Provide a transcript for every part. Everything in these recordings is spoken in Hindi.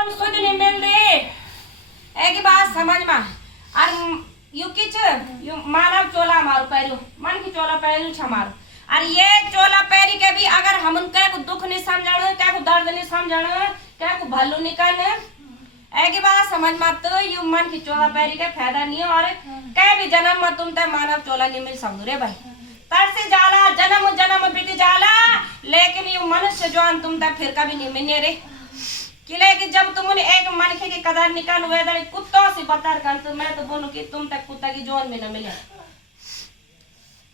कौन सुध नहीं मिल रही एक बात समझ में और यू किच यू मानव चोला मारू पैरू मन की चोला पैरू छमारू और ये चोला पैरी के भी अगर हम उनके को दुख नहीं समझाणो क्या को दर्द नहीं समझाणो क्या को भल्लू निकल एक बात समझ मत यू मन की चोला पैरी के फायदा नहीं और कह भी जन्म में तुम ते मानव चोला नहीं मिल समझ रे भाई तरसे जाला जन्म जन्म बीत जाला लेकिन यू मनुष्य जवान तुम ते फिर कभी नहीं मिलने रे किले कि जब तुमने एक मनखे की कदर निकाल हुए दड़ी कुत्तों से बतर कर तो मैं तो बोलूं कि तुम तक कुत्ता की जोन में न मिले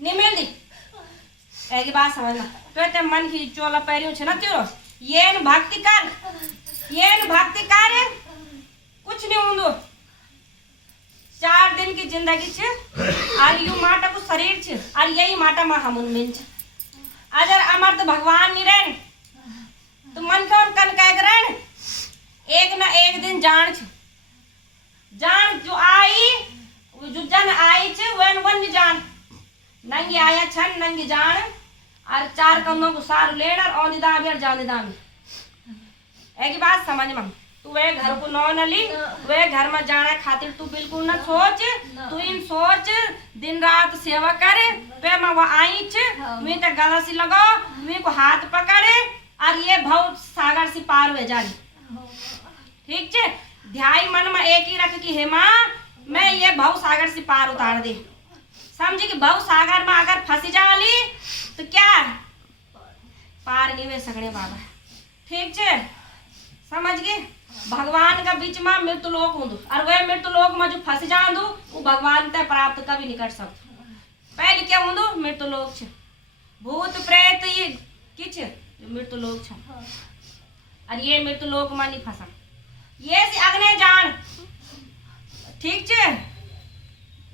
नहीं मिल दी एक बात समझना तो ते मन की चोला पैरियो छ न तेरो येन भक्ति कर कुछ नहीं हुंदो 4 दिन की जिंदगी छ और यू माटा को शरीर छ और यही माटा में हम मिल छ अगर अमर तो भगवान नहीं रहन तो मन कौन कन कह रहन एक न एक दिन जान जो आई जो जन आई छे वन वन जान नंगी आया छन नंगी जान और 4 कमों को सार लेन और औंधी दाम और जान दाम एक बात समझ में तू वे घर को नौ न ली वे घर में जाना खातिर तू बिल्कुल न सोच तू इन सोच दिन रात सेवा करे पे मैं वो आई छे मैं तो गला से लगाओ मैं को हाथ पकड़े और ये भव सागर से पार हो जाए ठीक छे ध्याई मन में एक ही रख कि हे माँ मैं ये भव सागर से पार उतार दे समझे कि भव सागर में अगर फंसी जावली तो क्या पार नहीं वे सकने बाबा ठीक छे समझ गए भगवान का बीच में मृत्यु लोक हूँ और वह मृत्यु लोक में जो फंस जाऊँ वो भगवान तक प्राप्त कभी नहीं कर सकता पहले क्या हूँ मृत्यु लोक छे भूत प्रेत ये किछ मृत्यु लोक छे और ये मृत्यु लोक में नहीं फंसा ये सी अग्नि जान ठीक छे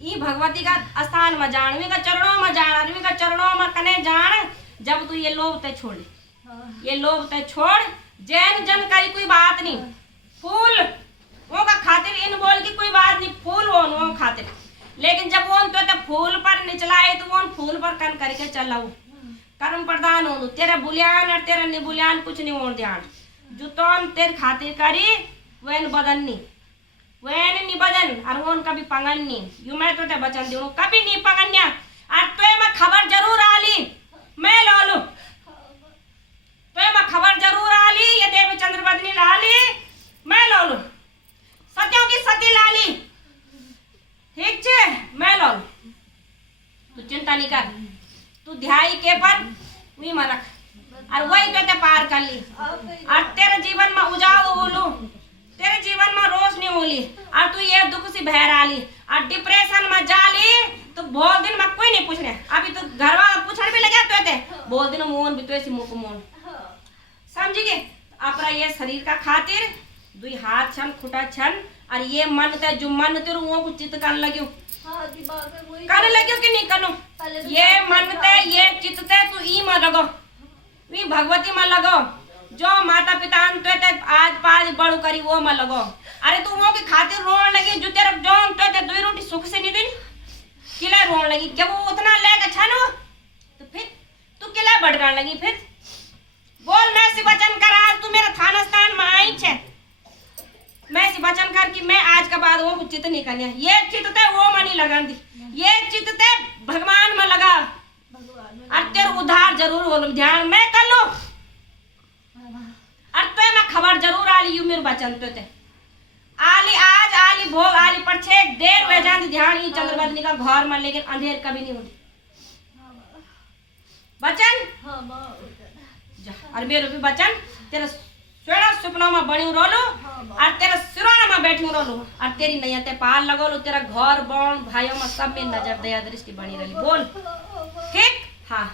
ई भगवती का स्थान में जान वी का चरणों में जान और वी का चरणों में कने जान जब तू ये लोभ ते छोड़ ये लोभ ते छोड़ जैन जन करी कोई बात नहीं फूल वो का खातिर इन बोल की कोई बात नहीं फूल वो खातिर लेकिन जब वो तो फूल पर निचलाए तो वो फूल पर कन करके चलाऊ कर्म प्रदान हो तेरा बुलियान और तेरा निबुलियान कुछ नहीं हो ध्यान जो तो तेरे खातिर करी वैन बदन नहीं वैन नहीं बदन और वो कभी पंगन नहीं यू मैं तो बचन दू कभी नहीं पंगन्या और तो मैं खबर जरूर आली मैं लोलू तो मैं खबर जरूर आली ये देवी चंद्र बदनी लाली मैं लोलू सत्यों की सती लाली ठीक छे मैं लोलू तू चिंता नहीं कर तू ध्याई के पर वी में रख और वही तो ते पार कर ली और तेरे जीवन में उजाऊ बोलू तेरे जीवन में रोशनी होली और तू ये दुख से बहर आली और डिप्रेशन में जाली तो बहुत दिन में कोई नहीं पूछने अभी तो घर वाला पूछने भी लगे तो थे बहुत दिन मोहन भी तो ऐसी मुख मोहन समझिए अपना ये शरीर का खातिर दुई हाथ छन खुटा छन और ये मन ते जो मन तेरे वो को चित्त कर लगियो कर लगियो कि नहीं कनो ये मन ते ये चित्त ते तू ई में लगो वी भगवती में लगो जो माता पिता ते आज पाज बड़ू करी वो में लगो अरे तू वो की खातिर रोन लगी जो तेरे जो ते दुई रोटी सुख से नहीं देनी किला रोन लगी क्या वो उतना लेके छनो तो फिर तू किला भटकन लगी फिर बोल मैं से वचन कर आज तू मेरा थाना स्थान में आई छे मैं से वचन कर कि मैं आज के बाद वो चित्त नहीं करनी ये चित्त ते वो मनी लगान दी ये चित्त ते भगवान में लगा और तेरे उद्धार जरूर हो ध्यान मैं कर लो और तो मैं खबर जरूर आली यू मेरे वचन तो ते आली आज आली भोग आली पर छे देर हो जाती ध्यान ही चंद्रबदनी का घर में लेकिन अंधेर कभी नहीं होती वचन और मेरे भी वचन तेरा सोना सपनों में बनी रोलो और तेरा सिरोना में बैठी रोलो और तेरी नैया ते पार लगोलो तेरा घर बन भाइयों में सब में नजर दया दृष्टि बनी रही बोल ठीक हाँ